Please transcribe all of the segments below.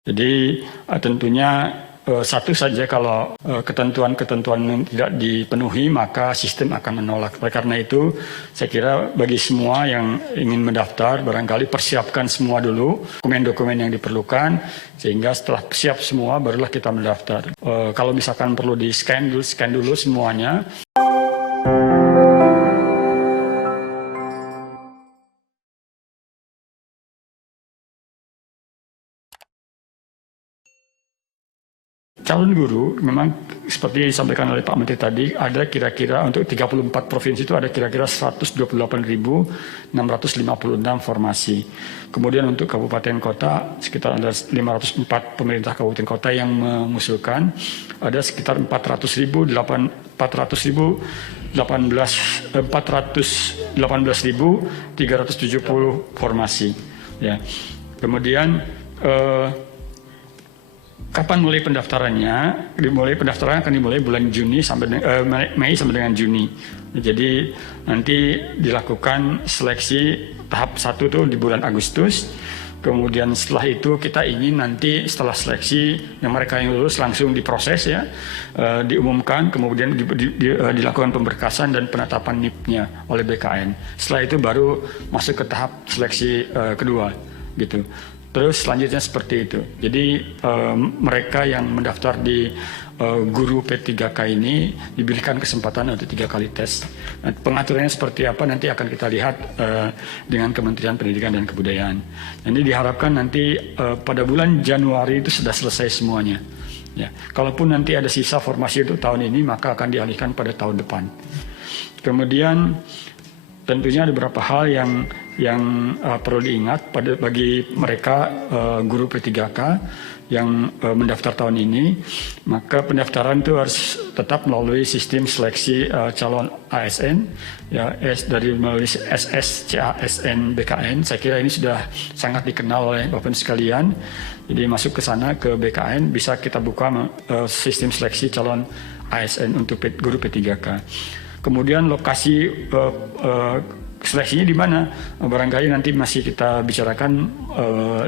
Jadi tentunya satu saja kalau ketentuan-ketentuan yang tidak dipenuhi maka sistem akan menolak. Oleh karena itu saya kira bagi semua yang ingin mendaftar barangkali persiapkan semua dulu dokumen-dokumen yang diperlukan sehingga setelah siap semua barulah kita mendaftar. Kalau misalkan perlu di scan dulu semuanya. Calon guru memang seperti yang disampaikan oleh Pak Menteri tadi, ada kira-kira untuk 34 provinsi itu ada kira-kira 128.656 formasi. Kemudian untuk kabupaten kota sekitar ada 504 pemerintah kabupaten kota yang mengusulkan, ada sekitar 418.370 formasi. Ya. Kemudian kapan mulai pendaftarannya? Pendaftaran akan dimulai bulan Juni Mei sampai dengan Juni. Jadi nanti dilakukan seleksi tahap 1 itu di bulan Agustus. Kemudian setelah itu kita ingin nanti setelah seleksi yang mereka yang lulus langsung diproses ya, diumumkan, kemudian dilakukan pemberkasan dan penetapan NIP-nya oleh BKN. Setelah itu baru masuk ke tahap seleksi kedua gitu. Terus selanjutnya seperti itu. Jadi mereka yang mendaftar di guru P3K ini diberikan kesempatan untuk 3 kali tes. Nah, pengaturannya seperti apa nanti akan kita lihat dengan Kementerian Pendidikan dan Kebudayaan. Jadi diharapkan nanti pada bulan Januari itu sudah selesai semuanya. Ya, kalaupun nanti ada sisa formasi untuk tahun ini maka akan dialihkan pada tahun depan. Kemudian tentunya ada beberapa hal yang perlu diingat bagi mereka guru P3K yang mendaftar tahun ini, maka pendaftaran itu harus tetap melalui sistem seleksi calon ASN ya, melalui SSCASN BKN. Saya kira ini sudah sangat dikenal oleh Bapak sekalian. Jadi masuk ke sana ke BKN bisa kita buka sistem seleksi calon ASN untuk guru P3K. Kemudian lokasi seleksinya di mana? Barangkali nanti masih kita bicarakan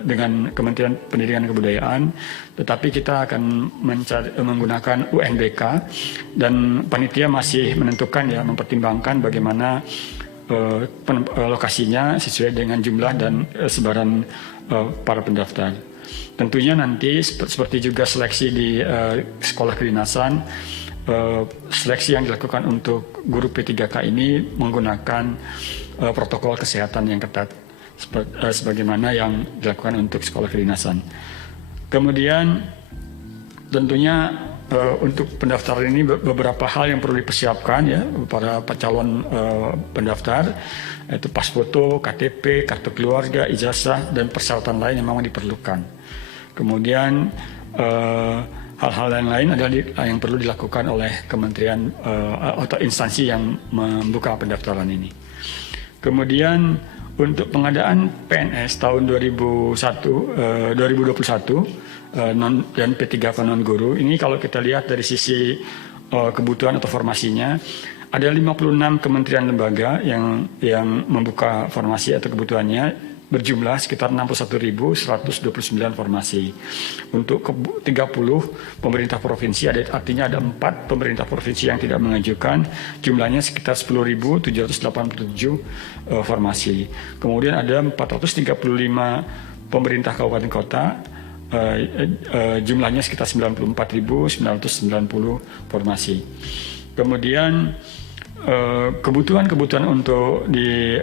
dengan Kementerian Pendidikan dan Kebudayaan, tetapi kita akan menggunakan UNBK dan panitia masih menentukan ya, mempertimbangkan bagaimana lokasinya sesuai dengan jumlah dan sebaran para pendaftar. Tentunya nanti seperti juga seleksi di sekolah kedinasan, seleksi yang dilakukan untuk guru P3K ini menggunakan protokol kesehatan yang ketat sebagaimana yang dilakukan untuk sekolah kedinasan. Kemudian tentunya untuk pendaftaran ini beberapa hal yang perlu dipersiapkan ya para calon pendaftar, yaitu pas foto, KTP, kartu keluarga, ijazah dan persyaratan lain yang memang diperlukan. Kemudian hal-hal lain adalah yang perlu dilakukan oleh kementerian atau instansi yang membuka pendaftaran ini. Kemudian untuk pengadaan PNS tahun 2021 dan P3K non guru ini kalau kita lihat dari sisi kebutuhan atau formasinya ada 56 kementerian lembaga yang membuka formasi atau kebutuhannya berjumlah sekitar 61.129 formasi. Untuk 30 pemerintah provinsi, artinya ada 4 pemerintah provinsi yang tidak mengajukan, jumlahnya sekitar 10.787 formasi. Kemudian ada 435 pemerintah kabupaten kota, jumlahnya sekitar 94.990 formasi. Kemudian kebutuhan untuk di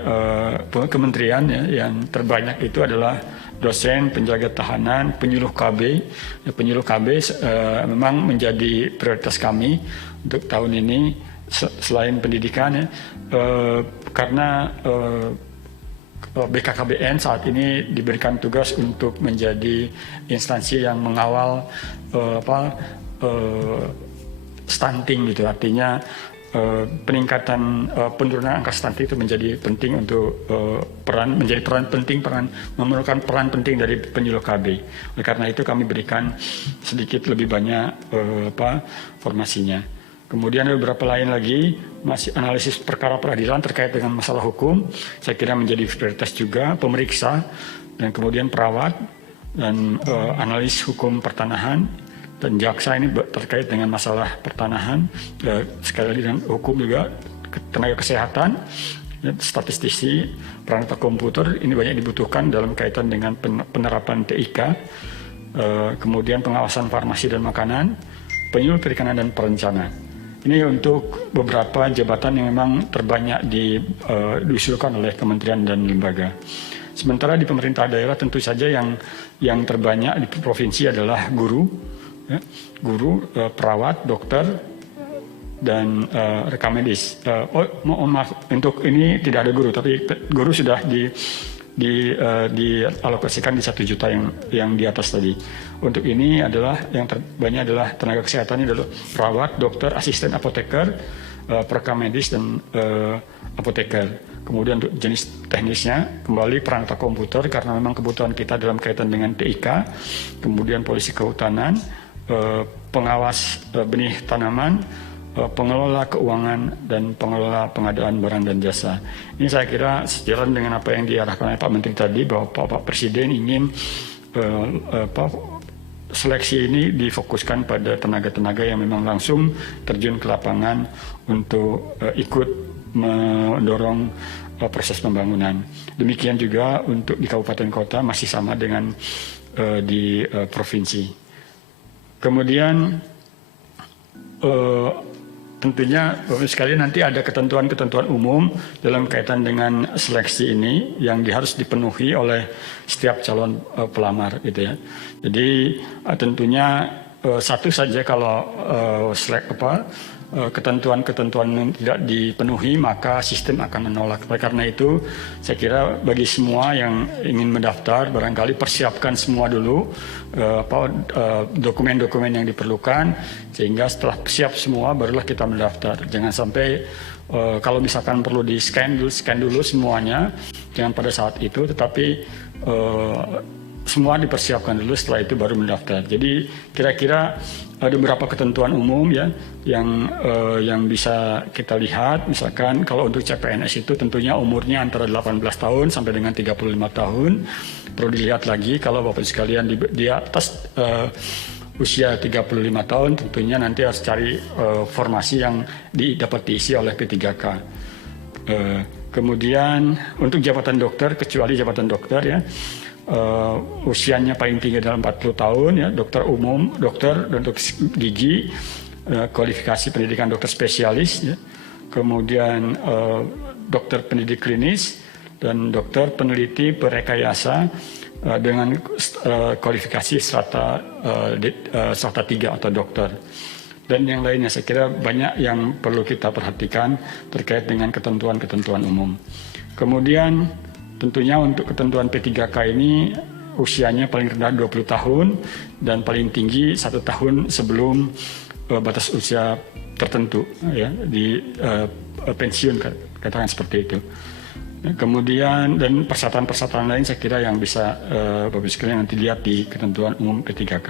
kementerian ya, yang terbanyak itu adalah dosen, penjaga tahanan, penyuluh KB. Penyuluh KB memang menjadi prioritas kami untuk tahun ini selain pendidikan ya, karena BKKBN saat ini diberikan tugas untuk menjadi instansi yang mengawal stunting gitu, artinya peningkatan penurunan angka stunting itu menjadi penting untuk memerlukan peran penting dari penyuluh KB. Oleh karena itu kami berikan sedikit lebih banyak formasinya. Kemudian ada beberapa lain lagi, masih analisis perkara peradilan terkait dengan masalah hukum, saya kira menjadi prioritas juga, pemeriksa dan kemudian perawat dan analis hukum pertanahan, dan jaksa ini terkait dengan masalah pertanahan, sekali lagi dengan hukum juga, tenaga kesehatan, statistisi, perangkat komputer ini banyak dibutuhkan dalam kaitan dengan penerapan TIK, kemudian pengawasan farmasi dan makanan, penyuluh perikanan dan perencana. Ini untuk beberapa jabatan yang memang terbanyak diusulkan oleh kementerian dan lembaga. Sementara di pemerintah daerah tentu saja yang terbanyak di provinsi adalah guru, perawat, dokter, dan rekam medis. Mohon maaf, untuk ini tidak ada guru, tapi guru sudah dialokasikan di 1 juta yang di atas tadi. Untuk ini adalah yang terbanyak adalah tenaga kesehatan, ini adalah perawat, dokter, asisten apoteker, perekam medis, dan apoteker. Kemudian untuk jenis teknisnya kembali perangkat komputer karena memang kebutuhan kita dalam kaitan dengan TIK, kemudian polisi kehutanan, pengawas benih tanaman, pengelola keuangan, dan pengelola pengadaan barang dan jasa. Ini saya kira sejalan dengan apa yang diarahkan oleh Pak Menteri tadi, bahwa Pak Presiden ingin seleksi ini difokuskan pada tenaga-tenaga yang memang langsung terjun ke lapangan untuk ikut mendorong proses pembangunan. Demikian juga untuk di kabupaten kota masih sama dengan di provinsi. Kemudian tentunya sekali nanti ada ketentuan-ketentuan umum dalam kaitan dengan seleksi ini yang harus dipenuhi oleh setiap calon pelamar, gitu ya. Jadi tentunya satu saja kalau ketentuan-ketentuan yang tidak dipenuhi maka sistem akan menolak. Karena itu saya kira bagi semua yang ingin mendaftar barangkali persiapkan semua dulu dokumen-dokumen yang diperlukan, sehingga setelah siap semua barulah kita mendaftar. Jangan sampai kalau misalkan perlu scan dulu semuanya, jangan pada saat itu, tetapi semua dipersiapkan dulu, setelah itu baru mendaftar. Jadi kira-kira ada beberapa ketentuan umum ya yang bisa kita lihat. Misalkan kalau untuk CPNS itu tentunya umurnya antara 18 tahun sampai dengan 35 tahun. Perlu dilihat lagi kalau Bapak sekalian di atas usia 35 tahun, tentunya nanti harus cari formasi yang dapat diisi oleh P3K. Kemudian untuk jabatan dokter, kecuali jabatan dokter ya, usianya paling tinggi dalam 40 tahun ya, dokter umum, dokter dan dokter gigi, kualifikasi pendidikan dokter spesialis ya, kemudian dokter pendidik klinis, dan dokter peneliti perekayasa dengan kualifikasi strata 3 atau dokter. Dan yang lainnya, saya kira banyak yang perlu kita perhatikan terkait dengan ketentuan-ketentuan umum. Kemudian tentunya untuk ketentuan P3K ini usianya paling rendah 20 tahun dan paling tinggi 1 tahun sebelum batas usia tertentu ya, di pensiun, katakan seperti itu. Kemudian dan persyaratan-persyaratan lain saya kira yang bisa Bapak sekalian nanti lihat di ketentuan umum P3K.